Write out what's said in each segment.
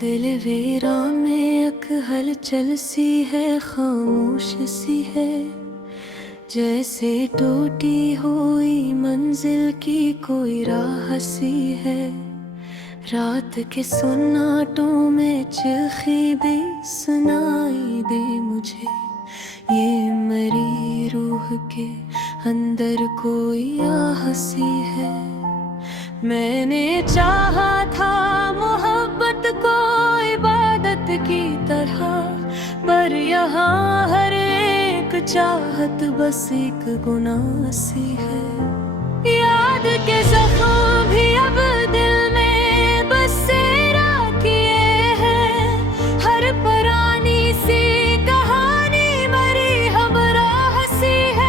दिल वेरा में एक हलचल सी है, खामोश सी है, जैसे टूटी हुई मंजिल की कोई राह सी है। रात के सुन्नाटों में चिल्खी भी सुनाई दे मुझे, ये मरी रूह के अंदर कोई आह सी है। मैंने चाहा था मोहब्बत को इबादत की तरह, पर यहाँ हर एक चाहत बस एक गुनाह सी है। याद के जख्म भी अब दिल में बसेरा किए हैं, हर पुरानी सी कहानी मरी हमराह सी है।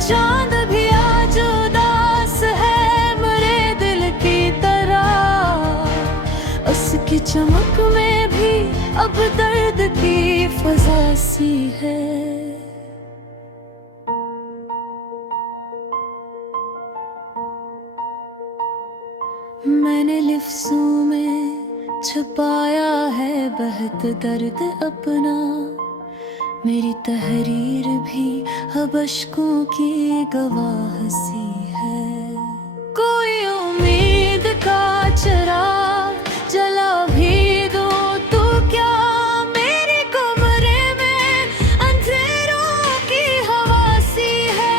चांद भी आज उदास है मेरे दिल की तरह, उसकी चमक में भी अब दर्द की फजा सी है। मैंने लिफ्ज़ों में छुपाया है बहुत दर्द अपना, मेरी तहरीर भी अब अश्कों की गवाह सी है। कोई उम्मीद का चिराग जला भी दूं तो क्या, मेरे कमरे में अंधेरों की हवा सी है।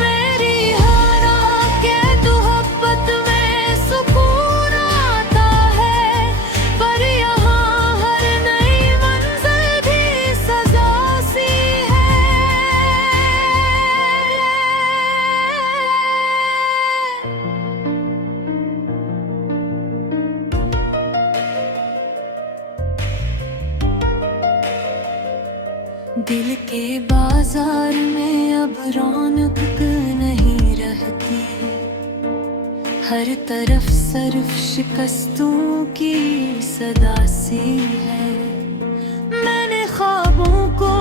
मेरी हर आँख के मोहब्बत में सुकून आता है, पर यहाँ हर नई मंजिल भी सजा सी है। दिल के बाजार में अब रौनक नहीं रहती, हर तरफ सिर्फ शिकस्तों की सदा सी है। मैंने ख्वाबों को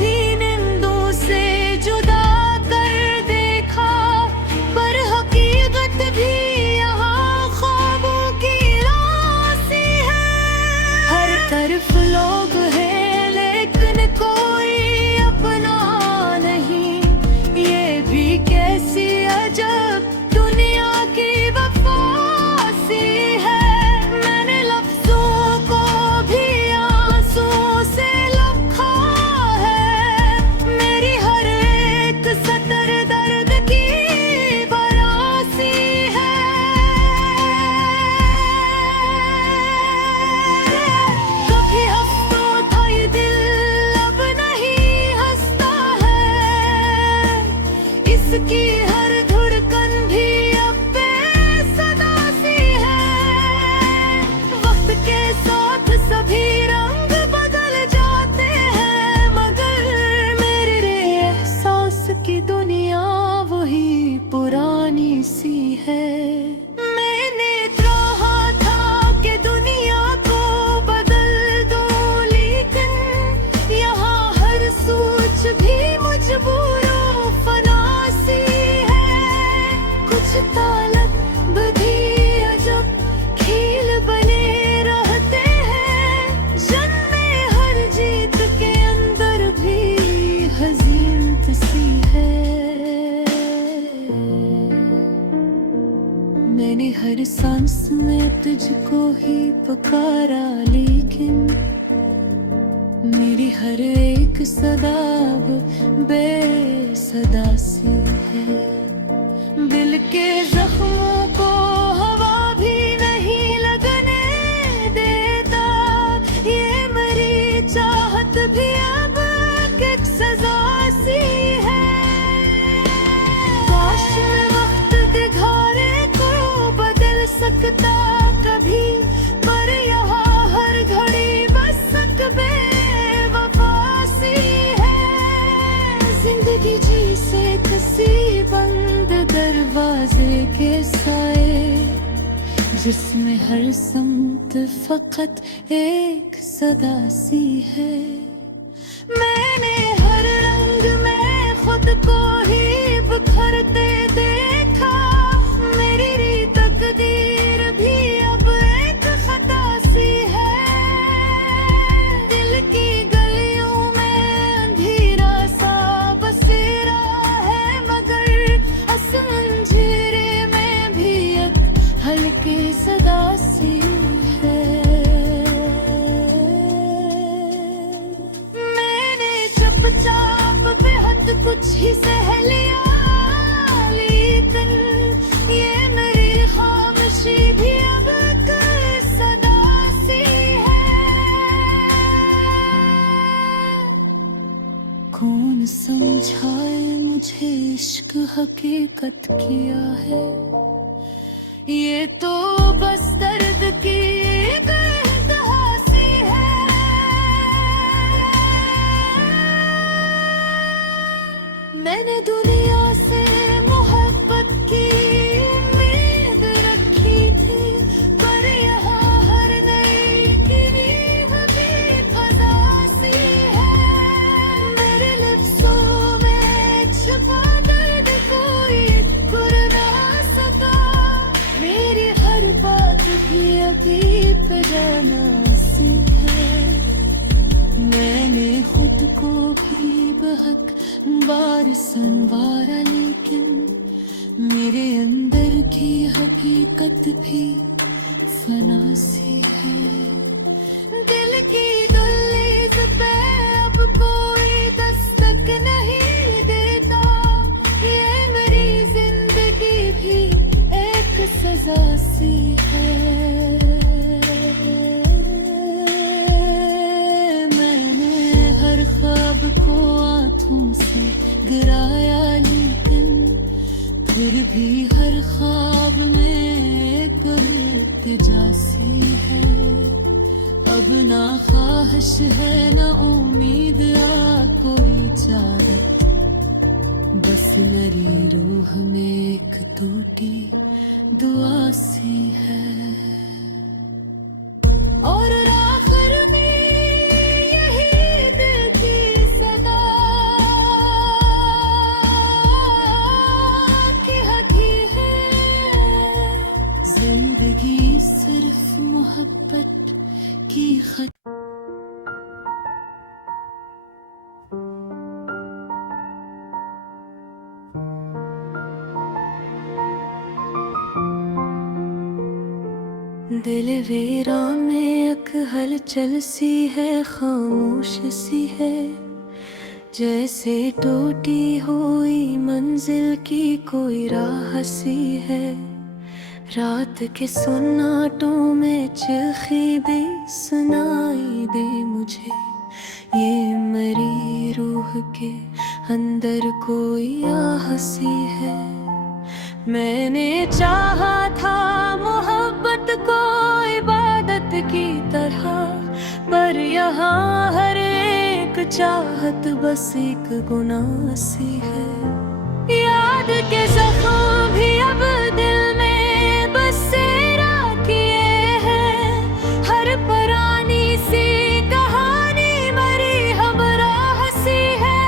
भी निंदों से जुदा कर देखा, पर हकीकत भी यहाँ ख्वाबों की रासी है। हर तरफ लोग हैं लेकिन कोई अपना नहीं, ये भी कैसी अजब दुनिया की वफा सी है। मैंने लफ्ज़ों को भी आंसुओं से लखा है, मेरी हर एक सतर दर्द की बरासी है। कभी हंसता था ये दिल अब नहीं हंसता है, इसकी हर धड़कन भी अब बेसदा सी है। वक्त के साथ सभी रंग बदल जाते हैं, मगर मेरे एहसास की दुनिया वही पुरानी सी है। मैंने चाहा था कि दुनिया को बदल दूं, लेकिन यहाँ हर सोच भी मजबूरों फना सी है। कुछ तालत बधी अजब खेल बने रहते हैं, जन्मे हर जीत के अंदर भी हजीरत सी है। मैंने हर सांस में तुझको ही पुकारा, लेकिन मेरी हर एक सदा अब बेसदा सी है। दिल के जख्मों को हवा भी नहीं लगने देता, ये मेरी चाहत भी अब एक सजा सी है। काश मैं वक्त के घारे को बदल सकता कभी, पर यहाँ हर घड़ी बस एक बेवफा सी है। जिंदगी जी से किसी बंद दरवाजे जिसमें हर समत फकत एक सदा सी है। मैंने हर रंग में खुद को ही बिखरते देखा, मेरी तकदीर भी अब एक खता सी है। दिल की गलियों में अंधेरा सा बसेरा है, मगर असमंजरे में भी एक हल्की सदा सी है। चुपचाप बेहद कुछ ही सह लिया, लेकिन ये मेरी खामोशी भी अब एक सदा सी है। कौन समझाए मुझे इश्क हकीकत किया है, ये तो बस दर्द की एक इंतहा सी है। मैंने दुनिया से मोहब्बत की उम्मीद रखी थी, पर यहाँ हर नई नींव भी फ़ज़ा सी है। मेरे लफ्ज़ों में छुपा दर्द कोई भुल ना सका, मेरी हर बात भी अभी पे जाना सी है। मैंने खुद को भी बहक बार संवारा, लेकिन मेरे अंदर की हकीकत भी फना सी है। दिल की दहलीज पे अब कोई दस्तक नहीं देता, ये मेरी जिंदगी भी एक सजा सी है। ख्वाब को आँखों से गिराया, लेकिन फिर भी हर ख्वाब में एक इल्तिजा सी है। अब ना ख्वाहिश है ना उम्मीद या कोई चाहत, बस मेरी रूह में एक टूटी दुआ सी है। और आखिर में सिर्फ मोहब्बत की खत। दिल वीरा में एक हलचल सी है, खामोश सी है, जैसे टूटी हुई मंजिल की कोई राह सी है। रात के सुन्नाटों में चिल्खी भी सुनाई दे मुझे, ये मेरी रूह के अंदर कोई आह सी है। मैंने चाहा था मोहब्बत को इबादत की तरह, पर यहाँ हर एक चाहत बस एक गुनाह सी है। याद के ज़ख्म भी अब दिल में बसेरा किए हैं, हर पुरानी सी कहानी मरी हमराह सी है।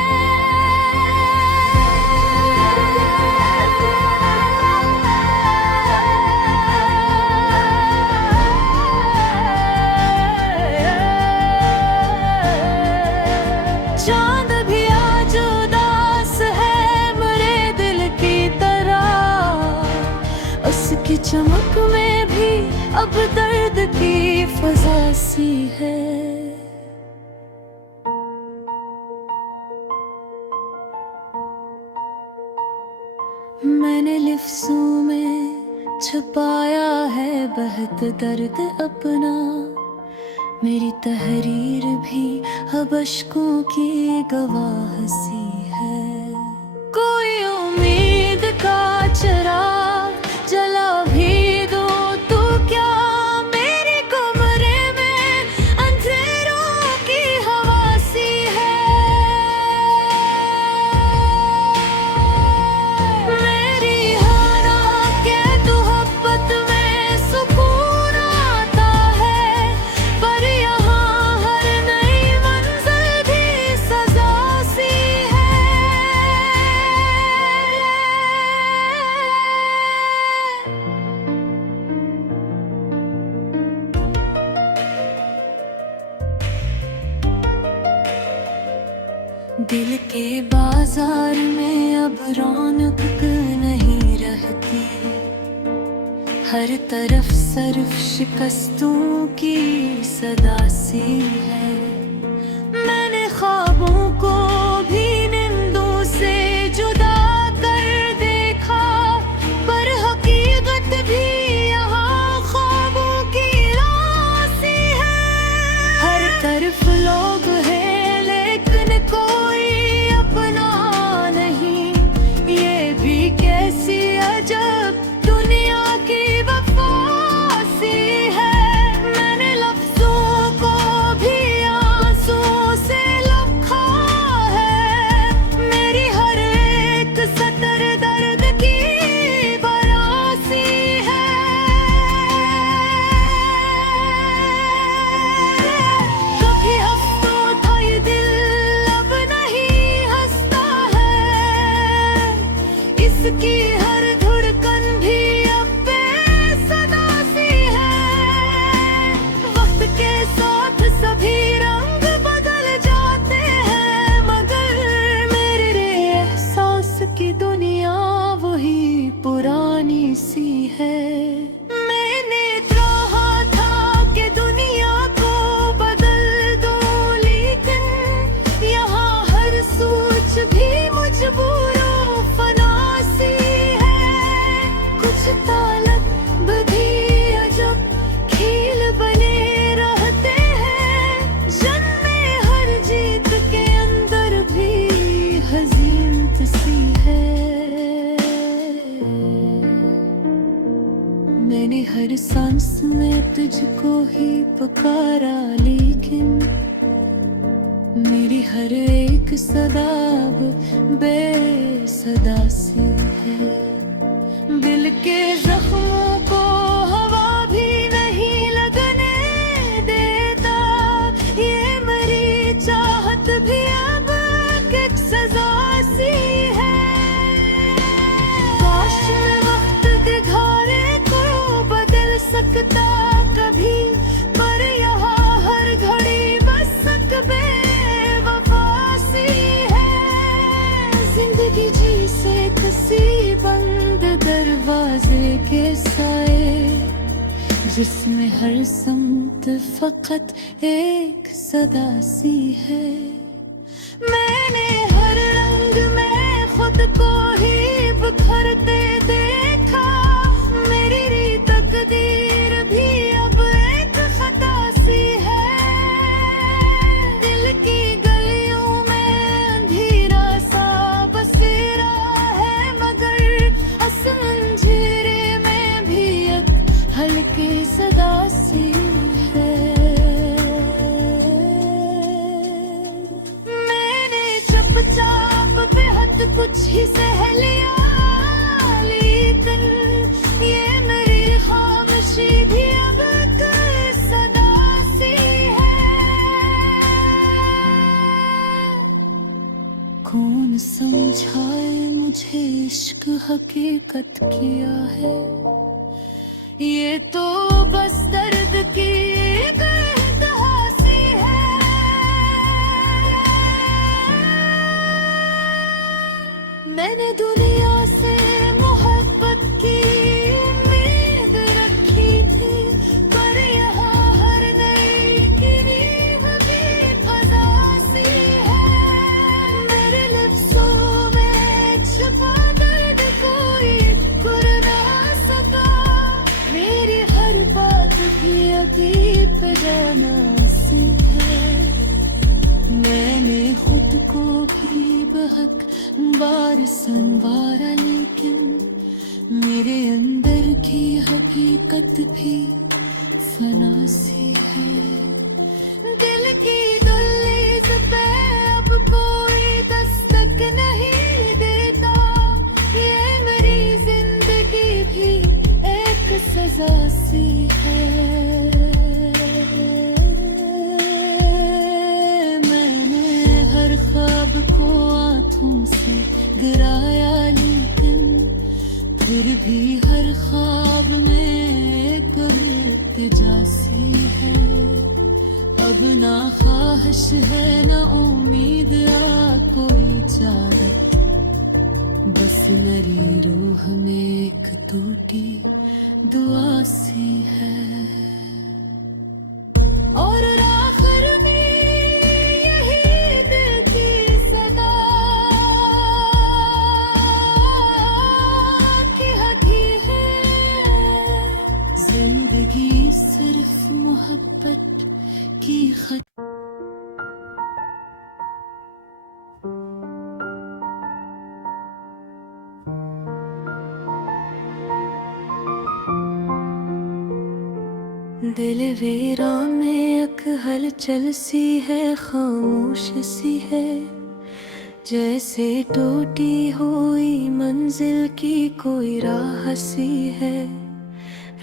चांद भी आज उदास है मेरे दिल की तरह, उसकी चमक में भी अब दर्द की फ़ज़ा सी है। मैंने लिफ्ज़ों में छुपाया है बहुत दर्द अपना, मेरी तहरीर भी अब अश्कों की गवाह सी है। कोई उम्मीद का चिराग जला भी दो तो क्या, मेरे कमरे में अंधेरों की हवा सी है। मेरी हारा के दुहब्बत में सुकून दिल के बाजार में अब रौनक नहीं रहती, हर तरफ सिर्फ शिकस्तों की सदा सी है। मैंने ख्वाबों को भी निंदों से जुदा कर देखा, पर हकीकत भी यहाँ ख्वाबों की रासी है। हर तरफ लोग हैं लेकिन कोई अपना नहीं, ये भी कैसी अजब दुनिया की वफासी है। मैंने लफ्जों को भी आंसुओं से लखा है, मेरी हर एक सतर दर्द की बरासी है। कभी हंसता था ये दिल अब नहीं हंसता है, इसकी हर धड़कन भी अब बेसदा सी है। वक्त के साथ सभी रंग बदल जाते हैं, मगर मेरे एहसास की दुनिया वही पुरानी सी है। मैंने चाहा था कि दुनिया को बदल दूं, लेकिन यहाँ हर सोच भी मजबूरों फनासी है। कुछ तालत बधी अजब खेल बने रहते हैं, जन्मे हर जीत के अंदर भी हजीनत सी है। मैंने हर सांस में तुझको ही पुकारा, लेकिन मेरी हर एक सदा अब बेसदा सी है। दिल के जख्मों को हवा भी नहीं लगने देता, ये मेरी चाहत भी अब एक सजा सी है। काश मैं वक्त के धारे को बदल सकता कभी, पर यहाँ हर घड़ी बस एक बेवफासी है। जिंदगी जी से किसी बंद दरवाजे के साए, जिसमें हर समत फकत एक सदा सी है। मैंने हर रंग में खुद को ही बिखरते देखा, मेरी तकदीर भी अब एक खता सी है। दिल की गलियों में अंधेरा सा बसेरा है, मगर असमंजरे में भी एक हल्की सदा सी है। मैंने चुपचाप बेहद कुछ ही सह लिया, लेकिन ये मेरी खामोशी भी अब एक सदा सी है। कौन समझाए मुझे इश्क हकीकत किया है, ये तो बस दर्द की एक इंतहा सी है। मैंने दुनिया से मोहब्बत की उम्मीद रखी थी, पर यहाँ हर नई की नींव भी क़ज़ा सी है। मेरे लफ्ज़ों में छुपा दर्द कोई कर ना सका, मेरी हर बात भी अभी पे जाना सी है। मैंने खुद को भी बहक बार संवारा, लेकिन मेरे अंदर की हकीकत भी फना सी है। दिल की दहलीज पे अब कोई दस्तक नहीं देता, ये मेरी जिंदगी भी एक सजा सी है। मैंने हर ख्वाब को आंखों से गिराया, लेकिन फिर भी हर ख्वाब में एक इल्तिजा सी है। अब ना ख्वाहिश है ना उम्मीद कोई चाहत, बस मेरी रूह में एक टूटी दुआ सी है। और आखिर में यही दिल की सदा की हकी है, जिंदगी सिर्फ मोहब्बत की खत। दिल वीरान में एक हलचल सी है, खामोश सी है, जैसे टूटी हुई मंजिल की कोई राह सी है।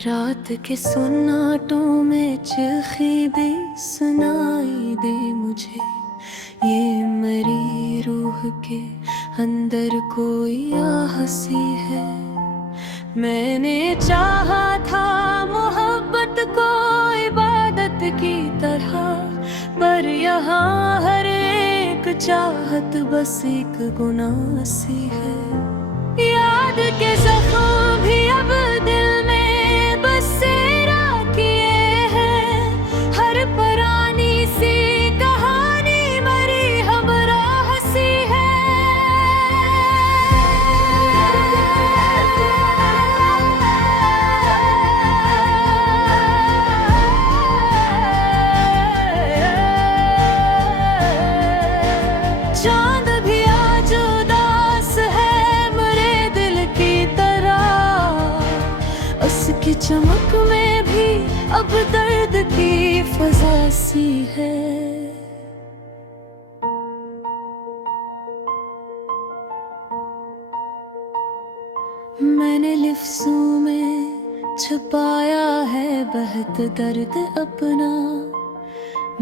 रात के सुन्नाटों में चिल्खी भी सुनाई दे मुझे, ये मेरी रूह के अंदर कोई आह सी है। मैंने चाहा था मोहब्बत को इबादत की तरह, पर यहाँ हर एक चाहत बस एक गुनाह सी है। याद के जख्म भी अब दिल में बसेरा किए हैं, हर पुरानी सी कहानी मरी हमराह सी है। चांद भी आज उदास है मेरे दिल की तरह, उसकी चमक में भी अब दर्द की फजा सी है। मैंने लिफ्ज़ों में छुपाया है बहुत दर्द अपना,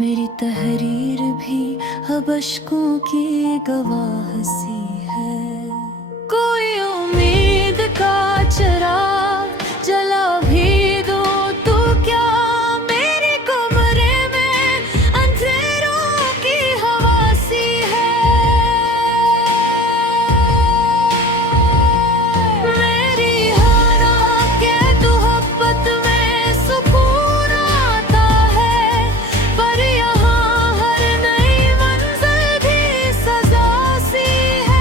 मेरी तहरीर भी अब अश्कों की गवाह सी है। कोई उम्मीद का चिराग जला भी दो तो क्या, मेरे कमरे में अंधेरों की हवा सी है। मेरी हर आँख के मोहब्बत में सुकून आता है, पर यहाँ हर नई मंजिल भी सजा सी है।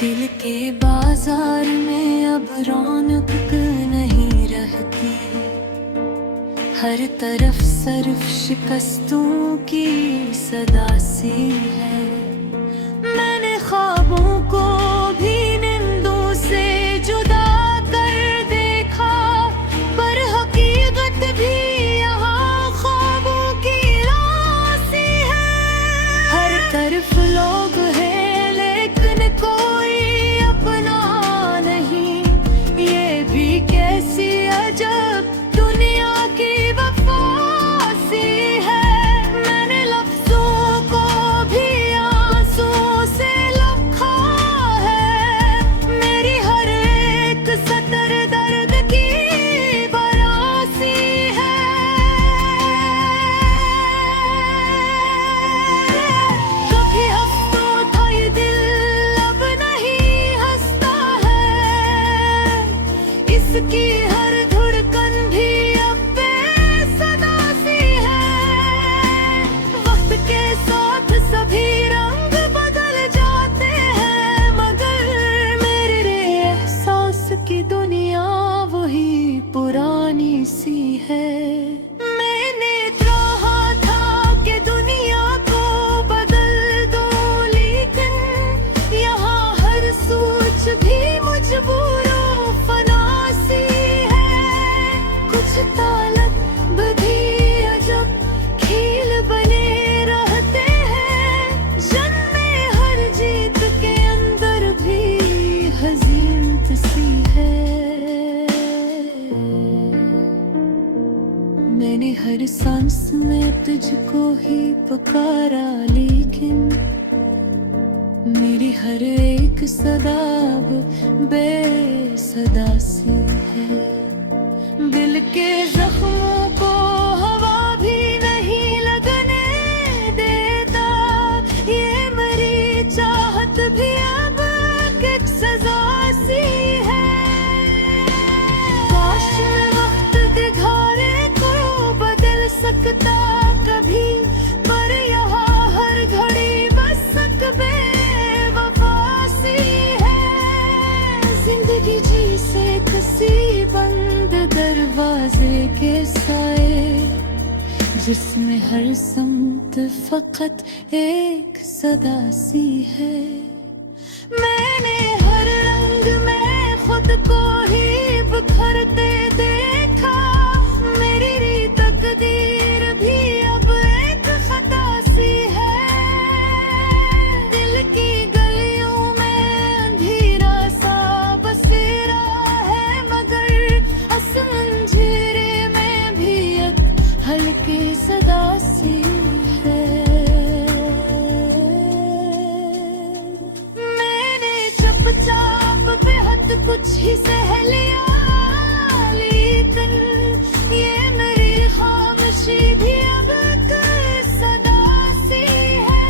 दिल के बाजार में अब रौनक नहीं रहती, हर तरफ सिर्फ शिकस्तों की सदा सी है। मैंने ख्वाबों को भी निंदों से जुदा कर देखा, पर हकीकत भी यहाँ ख्वाबों की रासी है। हर तरफ लोग हैं लेकिन कोई अपना नहीं, ये भी कैसी अजब दुनिया की वफा सी है। मैंने लफ्जों को भी आंसुओं से लखा है, मेरी हर एक सतर दर्द की बरासी है। कभी हफ्तों था हर एक सदा बेसदा सी है। दिल के जख्मों को हवा भी नहीं लगने देता, ये मेरी चाहत भी अब एक सजा सी है। काश मैं वक्त के घारे को बदल सकता कभी, पर यहाँ हर घड़ी बस एक बेवफा सी है। जिंदगी जी से किसी बंद दरवाजे के साए, जिसमें हर समत फकत एक सदा सी है। मैंने हर रंग में खुद को ही बिखरते देखा, मेरी तकदीर भी अब एक खता सी है। दिल की गलियों में अंधेरा सा बसेरा है, मगर असमंजरे में भी एक हल्की सदा सी है। मैंने चुपचाप बेहद कुछ ही सह लिया, लेकिन ये मेरी खामोशी भी अब एक सदा सी है।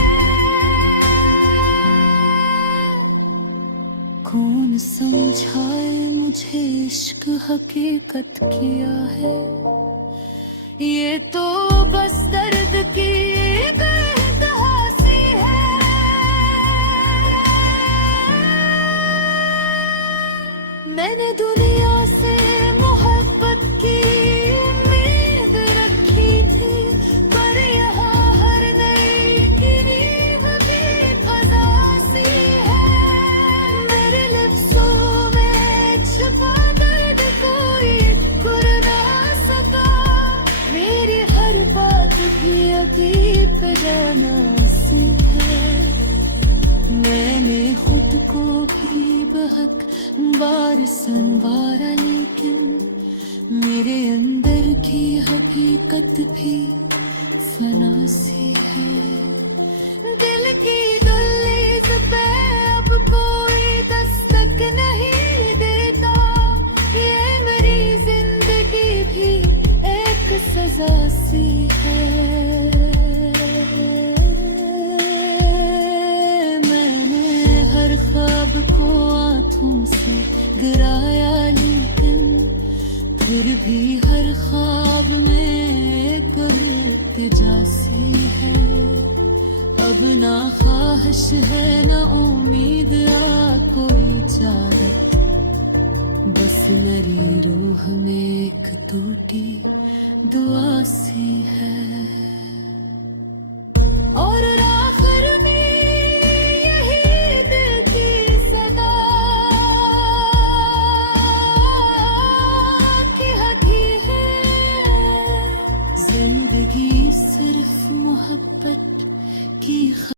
कौन समझाए मुझे इश्क हकीकत किया है, ये तो बस दर्द की एक इंतहा सी है। मैंने दुनिया से मोहब्बत की उम्मीद रखी थी, पर यहाँ हर नई की नींव भी क़ज़ा सी है। मेरे लफ्ज़ों में छुपा दर्द कोई कर ना सका, मेरी हर बात भी अभी पे जाना सी है। मैंने खुद को भी बहक बार संवारा, लेकिन मेरे अंदर की हकीकत भी फना सी है। दिल की दहलीज पे अब कोई दस्तक नहीं देता, ये मेरी जिंदगी भी एक सजा सी है। मैंने हर ख्वाब को हाथों से गिराया, लेकिन फिर भी हर ख्वाब में एक इल्तिजा सी है। अब ना ख्वाहिश है ना उम्मीद आ कोई इजाजत, बस मेरी रूह में एक टूटी दुआ सी है। और